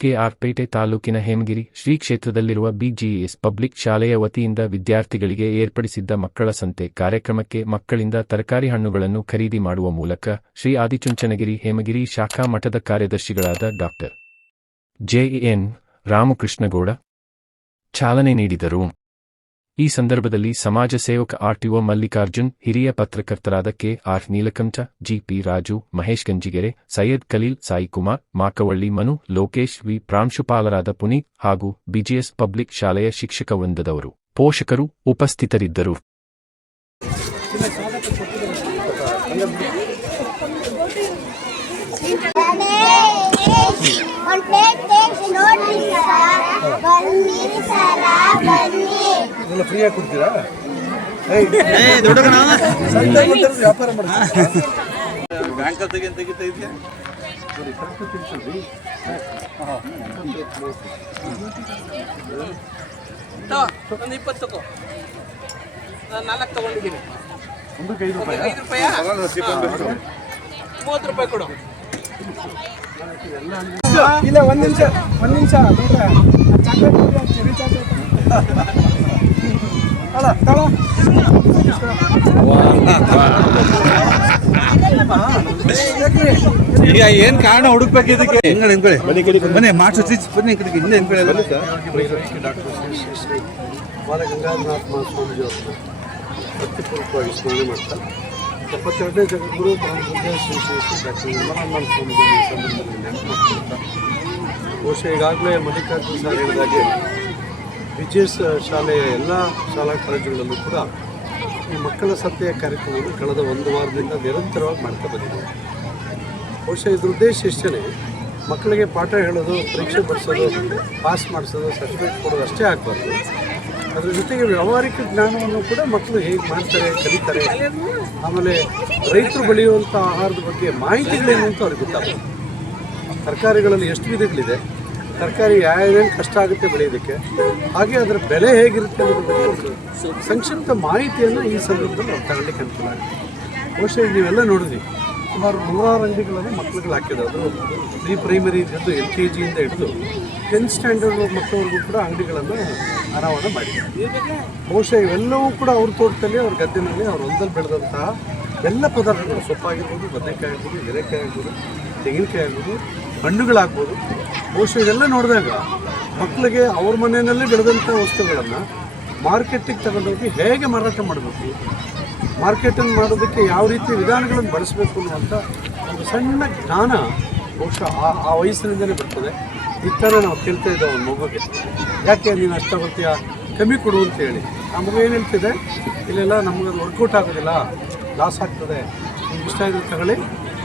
ಕೆಆರ್ಪೇಟೆ ತಾಲೂಕಿನ Hemagiri Shri ಕ್ಷೇತ್ರದಲ್ಲಿರುವ BGS public ಶಾಲೆಯ ವತಿಯಿಂದ ವಿದ್ಯಾರ್ಥಿಗಳಿಗೆ ಏರ್ಪಡಿಸಿದ್ದ ಮಕ್ಕಳ ಸಂತೆ ಕಾರ್ಯಕ್ರಮಕ್ಕೆ ಮಕ್ಕಳಿಂದ ತರಕಾರಿ ಹಣ್ಣುಗಳನ್ನು ಖರೀದಿ ಮಾಡುವ ಮೂಲಕ ಶ್ರೀ ಆದಿಚುಂಚನಗಿರಿ ಹೇಮಗಿರಿ ಶಾಖಾ ಮಠದ ಕಾರ್ಯದರ್ಶಿಗಳಾದ ಡಾಕ್ಟರ್ ಜೆಎನ್ ರಾಮಕೃಷ್ಣಗೌಡ ಚಾಲನೆ ನೀಡಿದರು. ಈ ಸಂದರ್ಭದಲ್ಲಿ ಸಮಾಜ ಸೇವಕ ಆರ್ಟಿಒ ಮಲ್ಲಿಕಾರ್ಜುನ್, ಹಿರಿಯ ಪತ್ರಕರ್ತರಾದ K R Neelakantha GP Raju, Mahesh Ganjigere, Syed Khalil Saikumar Makavalli Manu, Lokesh V ಪ್ರಾಂಶುಪಾಲರಾದ ಪುನೀತ್ ಹಾಗೂ ಬಿಜಿಎಸ್ ಪಬ್ಲಿಕ್ ಶಾಲೆಯ ಶಿಕ್ಷಕ ವೃಂದದವರು. ಪೋಷಕರು ಉಪಸ್ಥಿತರಿದ್ದರು. ಬನ್ನಿ. ಸರ ಫ್ರೀ ಆಗಿ ಫ್ರೀಯಾಗಿ ಕೊಡ್ತೀರಾ ವ್ಯಾಪಾರ ಮಾಡ್ತೀರಾ? ಬ್ಯಾಂಕ್ ತೆಗಿ ತೆಗಿತಾ ಇದೆಯಾ? ನೋಡಿ ಕರೆಕ್ಟ್ ತಿಳ್ಸಲ್ರಿ ಒಂದು ಇಪ್ಪತ್ತು ತಗೋ. ನಾನು ನಾಲ್ಕು ತಗೊಂಡಿದ್ದೀನಿ. ಐದು ರೂಪಾಯಿ? ಐದು ರೂಪಾಯಿ ಮೂವತ್ತು ರೂಪಾಯಿ ಕೊಡು. ಇಲ್ಲ ಒಂದ್ ನಿಮಿಷ ಒಂದ್ ನಿಮಿಷ ಚಾಕ್ಲೇಟ್ ಚೆರಿ ಚಾಕ್ಲೇಟ್ ಈಗ ಏನ್ ಕಾರಣ ಹುಡುಕ್ಬೇಕು ಇದಕ್ಕೆ? ಹೆಂಗ ಹಿಂದ್ಗಡೆ ಬನ್ನಿ ಮಾಡ್ಸು ಬನ್ನಿ ಹಿಂದೆ ಬಾಲಗಂಗಾಧರನಾಥ ಮಹಾಸ್ವಾಮೀಜಿ ಅವರು ಭಕ್ತಿಪೂರ್ವಕವಾಗಿ ಸ್ಮರಣೆ ಮಾಡ್ತಾ ಎಪ್ಪತ್ತೆರಡನೇ ಜಗದ್ಗುರು ಶ್ರೀ ಶ್ರೀ ಶ್ರೀ ಡಾಕ್ಟರ್ ನಿರ್ಮಲಾನಂದ ಸ್ವಾಮೀಜಿ ಈ ಸಂದರ್ಭದಲ್ಲಿ ನೆನಪು ಮಾಡ್ಕೊಳ್ತಾ. ಬಹುಶಃ ಈಗಾಗಲೇ ಮಲ್ಲಿಕಾರ್ಜುನ ಸರ್ ಹೇಳಿದಾಗೆ ವಿಜಯಸ್ ಶಾಲೆಯ ಎಲ್ಲ ಶಾಲಾ ಕಾಲೇಜುಗಳಲ್ಲೂ ಕೂಡ ಈ ಮಕ್ಕಳ ಸತ್ಯ ಕಾರ್ಯಕ್ರಮವನ್ನು ಕಳೆದ ಒಂದು ವಾರದಿಂದ ನಿರಂತರವಾಗಿ ಮಾಡ್ತಾ ಬಂದಿದ್ದೀವಿ ಬಹುಶಃ ಇದ್ರ ಉದ್ದೇಶ ಇಷ್ಟೇ ಮಕ್ಕಳಿಗೆ ಪಾಠ ಹೇಳೋದು, ಪರೀಕ್ಷೆ ಬರೆಸೋದು ಪಾಸ್ ಮಾಡಿಸೋದು ಸರ್ಟಿಫಿಕೇಟ್ ಕೊಡೋದು ಅಷ್ಟೇ ಆಗಬಾರ್ದು. ಅದ್ರ ಜೊತೆಗೆ ವ್ಯಾವಹಾರಿಕ ಜ್ಞಾನವನ್ನು ಕೂಡ ಮಕ್ಕಳು ಹೇಗೆ ಮಾಡ್ತಾರೆ, ಕಲಿತಾರೆ, ಆಮೇಲೆ ರೈತರು ಬೆಳೆಯುವಂಥ ಆಹಾರದ ಬಗ್ಗೆ ಮಾಹಿತಿಗಳೇನು ಅಂತ ಅವ್ರಿಗೆ ಗೊತ್ತಾಗ್ತದೆ ತರಕಾರಿಗಳಲ್ಲಿ ಎಷ್ಟು ವಿಧಗಳಿದೆ? ತರಕಾರಿ ಯಾವ ಕಷ್ಟ ಆಗುತ್ತೆ ಬೆಳೆಯೋದಕ್ಕೆ ಹಾಗೆ ಅದರ ಬೆಲೆ ಹೇಗಿರುತ್ತೆ ಸಂಕ್ಷಿಪ್ತ ಮಾಹಿತಿಯನ್ನು ಈ ಸಂದರ್ಭದಲ್ಲಿ ನಾವು ತಗೊಳ್ಳಿಕ್ಕೆ ಅನುಕೂಲ ಆಗುತ್ತೆ. ಬಹುಶಃ ನೀವೆಲ್ಲ ನೋಡಿದ್ವಿ ಸುಮಾರು ನೂರಾರು ಅಂಗಡಿಗಳನ್ನು ಮಕ್ಕಳುಗಳು ಹಾಕಿದ್ರು ಅದು ಪ್ರೀ ಪ್ರೈಮರಿ ಹಿಡಿದು ಎಲ್ ಕೆ ಜಿಯಿಂದ ಹಿಡಿದು ಟೆಂತ್ ಸ್ಟ್ಯಾಂಡರ್ಡ್ ಮಕ್ಕಳವರೆಗೂ ಕೂಡ ಅಂಗಡಿಗಳನ್ನು ಅನಾವರಣ ಮಾಡಿದ್ದಾರೆ. ಬಹುಶಃ ಇವೆಲ್ಲವೂ ಕೂಡ ಅವ್ರ ತೋಟದಲ್ಲಿ ಅವ್ರ ಗದ್ದೆನಲ್ಲಿ ಅವ್ರ ಹೊಲದಲ್ಲಿ ಬೆಳೆದಂತಹ ಎಲ್ಲ ಪದಾರ್ಥಗಳು ಸೊಪ್ಪಾಗಿರ್ಬೋದು ಬದನೆಕಾಯಿ ಆಗ್ಬೋದು ಹೀರೆಕಾಯಿ ಆಗ್ಬೋದು ತೆಂಗಿನಕಾಯಿ ಆಗ್ಬೋದು ಹಣ್ಣುಗಳಾಗ್ಬೋದು. ಬಹುಶಃ ಇದೆಲ್ಲ ನೋಡಿದಾಗ ಮಕ್ಕಳಿಗೆ ಅವ್ರ ಮನೆಯಲ್ಲೇ ಬೆಳೆದಂಥ ವಸ್ತುಗಳನ್ನು ಮಾರ್ಕೆಟಿಗೆ ತಗೊಂಡೋಗಿ ಹೇಗೆ ಮಾರಾಟ ಮಾಡಬೇಕು? ಮಾರ್ಕೆಟನ್ನು ಮಾಡೋದಕ್ಕೆ ಯಾವ ರೀತಿ ವಿಧಾನಗಳನ್ನು ಬಳಸಬೇಕು ಅನ್ನುವಂಥ ಒಂದು ಸಣ್ಣ ಜ್ಞಾನ ಬಹುಶಃ ಆ ಆ ವಯಸ್ಸಿನಿಂದಲೇ ಬರ್ತದೆ. ಈ ಥರ ನಾವು ಕೇಳ್ತಾ ಇದ್ದೇವೆ ಒಂದು ಮಗುಗೆ. ಯಾಕೆ ನೀನು ಅಷ್ಟು ಬರ್ತೀಯ ಕಮ್ಮಿ ಕೊಡು ಅಂತ ಹೇಳಿ. ಆ ಮಗು ಏನು ಹೇಳ್ತಿದೆ? ಇಲ್ಲೆಲ್ಲ ನಮಗೆ ಅದು ವರ್ಕೌಟ್ ಆಗೋದಿಲ್ಲ ಲಾಸ್ ಆಗ್ತದೆ. ನಿಮ್ಗೆ ಇಷ್ಟ ಇದ್ರೆ ತಗೊಳ್ಳಿ,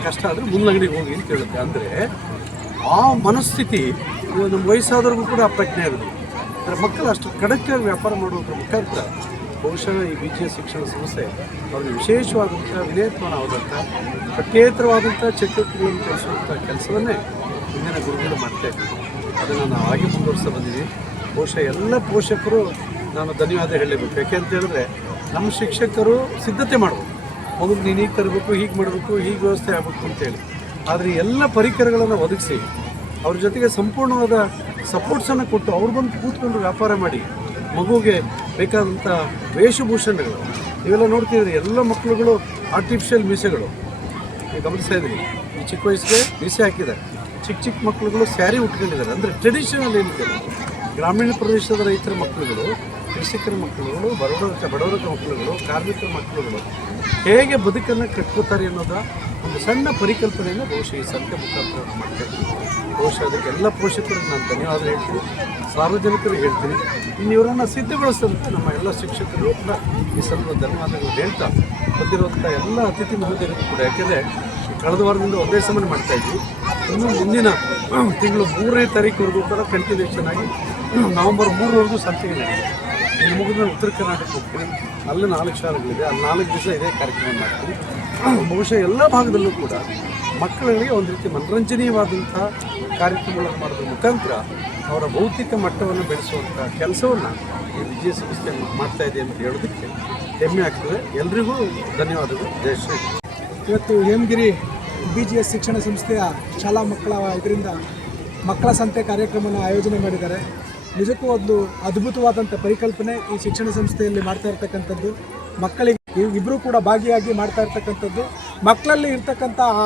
ಕಷ್ಟ ಆದರೆ ಮುಂದಂಗಡಿಗೆ ಹೋಗಿ ಅಂತ ಕೇಳುತ್ತೆ ಅಂದರೆ ಆ ಮನಸ್ಥಿತಿ ನಮ್ಮ ವಯಸ್ಸಾದವ್ರಿಗೂ ಕೂಡ ಪ್ರಜ್ಞೆ ಇರೋದು ಅಂದರೆ ಮಕ್ಕಳು ಅಷ್ಟು ಖಡಕ್ಕಾಗಿ ವ್ಯಾಪಾರ ಮಾಡುವುದರ ಮುಖಾಂತರ ಬಹುಶಃ ಈ ಜಿ ಶಿಕ್ಷಣ ಸಂಸ್ಥೆ ಅವ್ರಿಗೆ ವಿಶೇಷವಾದಂಥ ಆದಂಥ ಪಠ್ಯೇತರವಾದಂಥ ಚಟುವಟಿಕೆಗಳನ್ನು ಕಲಿಸುವಂಥ ಕೆಲಸವನ್ನೇ ಇಂದಿನ ಗುರುಗಳು ಮಾಡ್ತಾ ಇದ್ದೀವಿ ಅದನ್ನು ನಾವು ಹಾಗೆ ಮುಂದುವರಿಸ್ತಾ ಬಂದಿದ್ದೀವಿ. ಬಹುಶಃ ಎಲ್ಲ ಪೋಷಕರು ನಾನು ಧನ್ಯವಾದ ಹೇಳಬೇಕು ಯಾಕೆ ಅಂತ ಹೇಳಿದ್ರೆ ನಮ್ಮ ಶಿಕ್ಷಕರು ಸಿದ್ಧತೆ ಮಾಡಬೇಕು. ಮಗು ನೀನು ಹೀಗೆ ತರಬೇಕು, ಹೀಗೆ ಮಾಡಬೇಕು, ಹೀಗೆ ವ್ಯವಸ್ಥೆ ಆಗಬೇಕು ಅಂತೇಳಿ ಆದರೆ ಎಲ್ಲ ಪರಿಕರಗಳನ್ನು ಒದಗಿಸಿ ಅವ್ರ ಜೊತೆಗೆ ಸಂಪೂರ್ಣವಾದ ಸಪೋರ್ಟ್ಸನ್ನು ಕೊಟ್ಟು ಅವ್ರು ಬಂದು ಕೂತ್ಕೊಂಡು ವ್ಯಾಪಾರ ಮಾಡಿ, ಮಗುಗೆ ಬೇಕಾದಂಥ ವೇಷಭೂಷಣಗಳು, ಇವೆಲ್ಲ ನೋಡ್ತಿದ್ರೆ ಎಲ್ಲ ಮಕ್ಕಳುಗಳು ಆರ್ಟಿಫಿಷಿಯಲ್ ಮೀಸೆಗಳು. ಗಮನಿಸ್ತಾ ಇದ್ದೀನಿ ಈ ಚಿಕ್ಕ ವಯಸ್ಸಿಗೆ ಮೀಸೆ ಹಾಕಿದ್ದಾರೆ. ಚಿಕ್ಕ ಚಿಕ್ಕ ಮಕ್ಕಳುಗಳು ಸ್ಯಾರಿ ಉಟ್ಕೊಂಡಿದ್ದಾರೆ. ಅಂದರೆ ಟ್ರೆಡಿಷನಲ್ ಏನಿದೆ? ಗ್ರಾಮೀಣ ಪ್ರದೇಶದ ರೈತರ ಮಕ್ಕಳುಗಳು, ಕೃಷಿಕರ ಮಕ್ಕಳುಗಳು ಬಡವರ ಬಡವರ ಮಕ್ಕಳುಗಳು, ಕಾರ್ಮಿಕರ ಮಕ್ಕಳುಗಳು ಹೇಗೆ ಬದುಕನ್ನು ಕಟ್ಕೋತಾರೆ ಅನ್ನೋದ ಒಂದು ಸಣ್ಣ ಪರಿಕಲ್ಪನೆಯನ್ನು ಬಹುಶಃ ಈ ಸಂತೆ ಮುಖಾಂತರ ಮಾಡ್ತಾ ಇದ್ದೀವಿ ಬಹುಶಃ ಅದಕ್ಕೆಲ್ಲ ಪೋಷಕರು ಪೋಷಕರಿಗೆ ನಾನು ಧನ್ಯವಾದ ಹೇಳ್ತೀನಿ. ಸಾರ್ವಜನಿಕರಿಗೆ ಹೇಳ್ತೀನಿ. ಇನ್ನು ಇವರನ್ನು ಸಿದ್ಧಗೊಳಿಸಿದಂಥ ನಮ್ಮ ಎಲ್ಲ ಶಿಕ್ಷಕರು ಕೂಡ ಈ ಸಂದರ್ಭ ಧನ್ಯವಾದಗಳು ಹೇಳ್ತಾ ಬಂದಿರುವಂಥ ಎಲ್ಲ ಅತಿಥಿ ಮಹೋದಯರಿಗೂ ಕೂಡ. ಯಾಕೆಂದರೆ ಕಳೆದ ವಾರದಿಂದ ಒಂದೇ ಸಮನೆ ಮಾಡ್ತಾ ಇದ್ವಿ. ಇನ್ನು ಮುಂದಿನ ತಿಂಗಳು ಮೂರನೇ ತಾರೀಕುವರೆಗೂ ಕೂಡ ಕಂಟಿನ್ಯೂಷನ್ ಆಗಿ ನವಂಬರ್ ಮೂರವರೆಗೂ ಸಂತೆಗೆ ನಡೆಯುತ್ತೆ ಮುಗಿದ ಉತ್ತರ ಕರ್ನಾಟಕ ಹೋಗ್ತೀನಿ. ಅಲ್ಲಿ ನಾಲ್ಕು ಶಾಲೆಗಳಿದೆ. ಅಲ್ಲಿ ನಾಲ್ಕು ದಿವಸ ಇದೇ ಕಾರ್ಯಕ್ರಮ ಮಾಡ್ತೀನಿ. ಬಹುಶಃ ಎಲ್ಲ ಭಾಗದಲ್ಲೂ ಕೂಡ ಮಕ್ಕಳಿಗೆ ಒಂದು ರೀತಿ ಮನರಂಜನೀಯವಾದಂಥ ಕಾರ್ಯಕ್ರಮಗಳನ್ನು ಮಾಡೋದ್ರ ಮುಖಾಂತರ ಅವರ ಭೌತಿಕ ಮಟ್ಟವನ್ನು ಬೆಳೆಸುವಂಥ ಕೆಲಸವನ್ನು ಈ ವಿಜಯ ಸಂಸ್ಥೆ ಮಾಡ್ತಾ ಇದೆ ಅಂತ ಹೇಳೋದಕ್ಕೆ ಹೆಮ್ಮೆ ಆಗ್ತದೆ. ಎಲ್ರಿಗೂ ಧನ್ಯವಾದಗಳು. ಜಯ ಇವತ್ತು ಹೇಮಗಿರಿ ಬಿ ಜಿ ಎಸ್ ಶಿಕ್ಷಣ ಸಂಸ್ಥೆಯ ಶಾಲಾ ಮಕ್ಕಳ ಇದರಿಂದ ಮಕ್ಕಳ ಸಂತೆ ಕಾರ್ಯಕ್ರಮವನ್ನು ಆಯೋಜನೆ ಮಾಡಿದ್ದಾರೆ. ನಿಜಕ್ಕೂ ಒಂದು ಅದ್ಭುತವಾದಂಥ ಪರಿಕಲ್ಪನೆ ಈ ಶಿಕ್ಷಣ ಸಂಸ್ಥೆಯಲ್ಲಿ ಮಾಡ್ತಾ ಇರ್ತಕ್ಕಂಥದ್ದು. ಮಕ್ಕಳಿಗೆ ಇಬ್ಬರೂ ಕೂಡ ಭಾಗಿಯಾಗಿ ಮಾಡ್ತಾ ಇರ್ತಕ್ಕಂಥದ್ದು. ಮಕ್ಕಳಲ್ಲಿ ಇರ್ತಕ್ಕಂಥ ಆ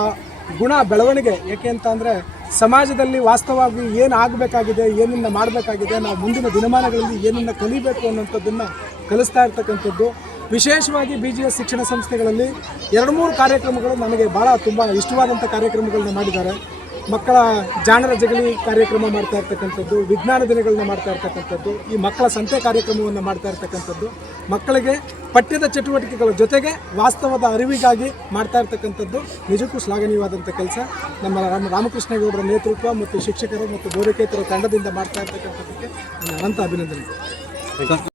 ಗುಣ ಬೆಳವಣಿಗೆ ಏಕೆ ಅಂತ ಅಂದರೆ ಸಮಾಜದಲ್ಲಿ ವಾಸ್ತವವಾಗಿ ಏನು ಆಗಬೇಕಾಗಿದೆ, ಏನನ್ನ ಮಾಡಬೇಕಾಗಿದೆ, ನಾವು ಮುಂದಿನ ದಿನಮಾನಗಳಲ್ಲಿ ಏನನ್ನ ಕಲಿಬೇಕು ಅನ್ನೋಂಥದ್ದನ್ನು ಕಲಿಸ್ತಾ ಇರ್ತಕ್ಕಂಥದ್ದು. ವಿಶೇಷವಾಗಿ ಬಿ ಜಿ ಎಸ್ ಶಿಕ್ಷಣ ಸಂಸ್ಥೆಗಳಲ್ಲಿ ಎರಡು ಮೂರು ಕಾರ್ಯಕ್ರಮಗಳು ನನಗೆ ಭಾಳ ತುಂಬ ಇಷ್ಟವಾದಂಥ ಕಾರ್ಯಕ್ರಮಗಳನ್ನ ಮಾಡಿದ್ದಾರೆ. ಮಕ್ಕಳ ಜಾಣರ ಜಗಲಿ ಕಾರ್ಯಕ್ರಮ ಮಾಡ್ತಾ ಇರ್ತಕ್ಕಂಥದ್ದು, ವಿಜ್ಞಾನ ದಿನಗಳನ್ನ ಮಾಡ್ತಾ ಇರ್ತಕ್ಕಂಥದ್ದು, ಈ ಮಕ್ಕಳ ಸಂತೆ ಕಾರ್ಯಕ್ರಮವನ್ನು ಮಾಡ್ತಾ ಇರ್ತಕ್ಕಂಥದ್ದು, ಮಕ್ಕಳಿಗೆ ಪಠ್ಯದ ಚಟುವಟಿಕೆಗಳ ಜೊತೆಗೆ ವಾಸ್ತವದ ಅರಿವಿಗಾಗಿ ಮಾಡ್ತಾ ಇರ್ತಕ್ಕಂಥದ್ದು ನಿಜಕ್ಕೂ ಶ್ಲಾಘನೀಯವಾದಂಥ ಕೆಲಸ. ನಮ್ಮ ರಾಮ ರಾಮಕೃಷ್ಣೇಗೌಡರ ನೇತೃತ್ವ ಮತ್ತು ಶಿಕ್ಷಕರು ಮತ್ತು ಬೋಧಕೇತರ ತಂಡದಿಂದ ಮಾಡ್ತಾ ಇರ್ತಕ್ಕಂಥದ್ದಕ್ಕೆ ನನ್ನ ಅನಂತ ಅಭಿನಂದನೆ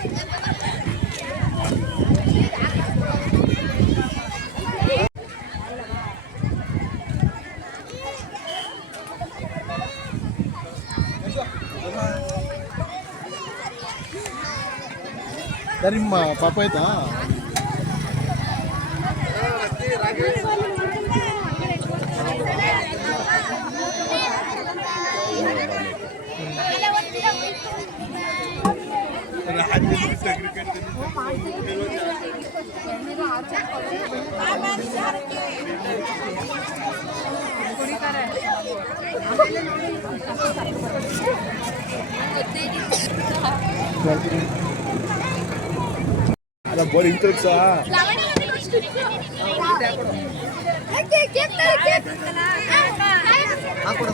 ನಿಮ್ಮ ಪಾಪ ಆಯ್ತಾ? ಅಲ್ಲ ಬೋರ್ ಹಿಂತಿರುಗ್ಸ ಮಕ್ಳು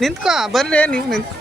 ನಿಂತ್ಕೋ ಬರ್ರಿ ನೀವು ನಿಂತ್ಕೊ.